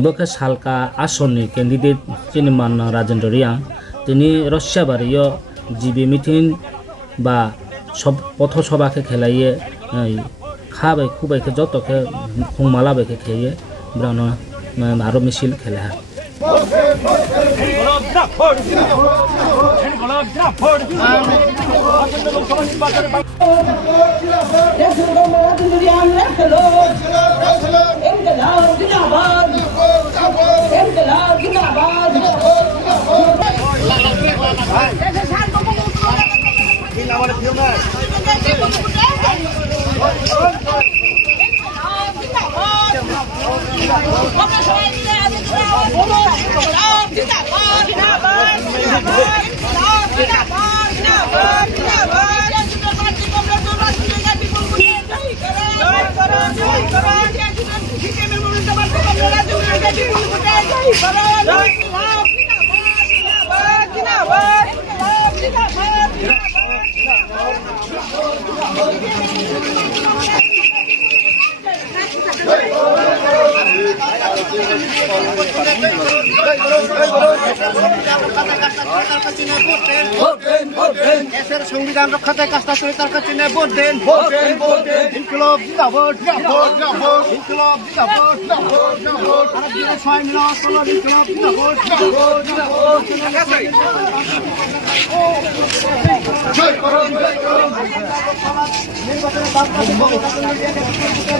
বকে সালকা আসননি ক্যান্ডিডেট চিনিমান রাজেন্দ্র রিয়াং তিনি রস্যাবাড়িও GB meeting বা সব পথসভাকে খেলাইয়ে খাবাই খুবাইকে যতকে খুঁমালাবাইকে খেয়ে ব্রাউন আরো মিছিল খেলে হয় দেশের সংবিধান রক্ষাতে কাজটা করে তার কাছে ভোট দেন ইনকলাব জিন্দাবাদ ইনকলাব জিন্দাবাদ আর দিনে ছয় মিলা আসলো ইনকলাব জিন্দাবাদ জয় করো